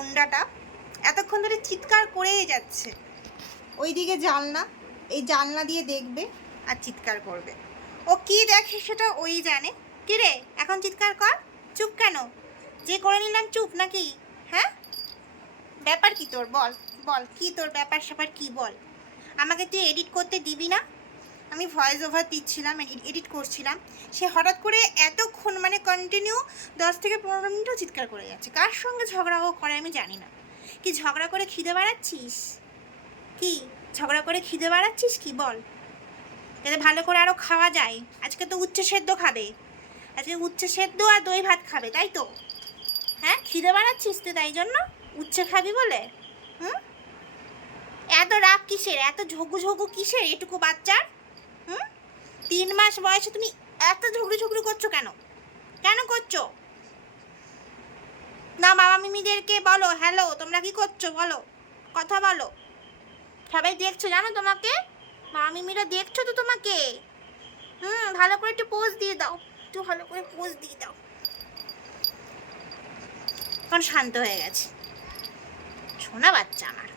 গুন্ডাটা এতক্ষণ ধরে চিৎকার করেই যাচ্ছে। ওইদিকে জানলা, এই জানলা দিয়ে দেখবে আর চিৎকার করবে। ও কি দেখে সেটা ওই জানে। কি রে, এখন চিৎকার কর। চুপ কেন? যে করে নিলাম চুপ নাকি? হ্যাঁ, ব্যাপার কি তোর? বল বল, কি তোর ব্যাপার স্যাপার কি বল। আমাকে তুই এডিট করতে দিবি না? আমি ভয়েস ওভার দিচ্ছিলাম, এডিট করছিলাম, সে হঠাৎ করে এতক্ষণ মানে কন্টিনিউ 10 থেকে 15 মিনিটও চিৎকার করে যাচ্ছে। কার সঙ্গে ঝগড়া ও করে আমি জানি না। কি ঝগড়া করে খিদে বাড়াচ্ছিস? কি ঝগড়া করে খিদে বাড়াচ্ছিস কি বল? যাতে ভালো করে আরও খাওয়া যায়। আজকে তো উচ্ছে সেদ্ধ খাবে, আজকে উচ্ছে সেদ্ধ আর দই ভাত খাবে, তাই তো? হ্যাঁ, খিদে বাড়াচ্ছিস তুই তাই জন্য উচ্ছে খাবি বলে? হুম, এত রাগ কিসের, এত ঝগু ঝগু কিসের এটুকু বাচ্চার? হুম, 3 মাস বয়সে তুমি এত ঝগড়ি করছো কেন? কেন করছো? না, মামা মিমিদেরকে বলো, হ্যালো তোমরা কি করছো বলো, কথা বলো। সবাই দেখছো জানো তোমাকে, মামা মিমিরা দেখছো তো তোমাকে। ভালো করে একটু পোজ দিয়ে দাও, একটু ভালো করে পোজ দিয়ে দাও। এখন শান্ত হয়ে গেছে সোনা বাচ্চা আমার।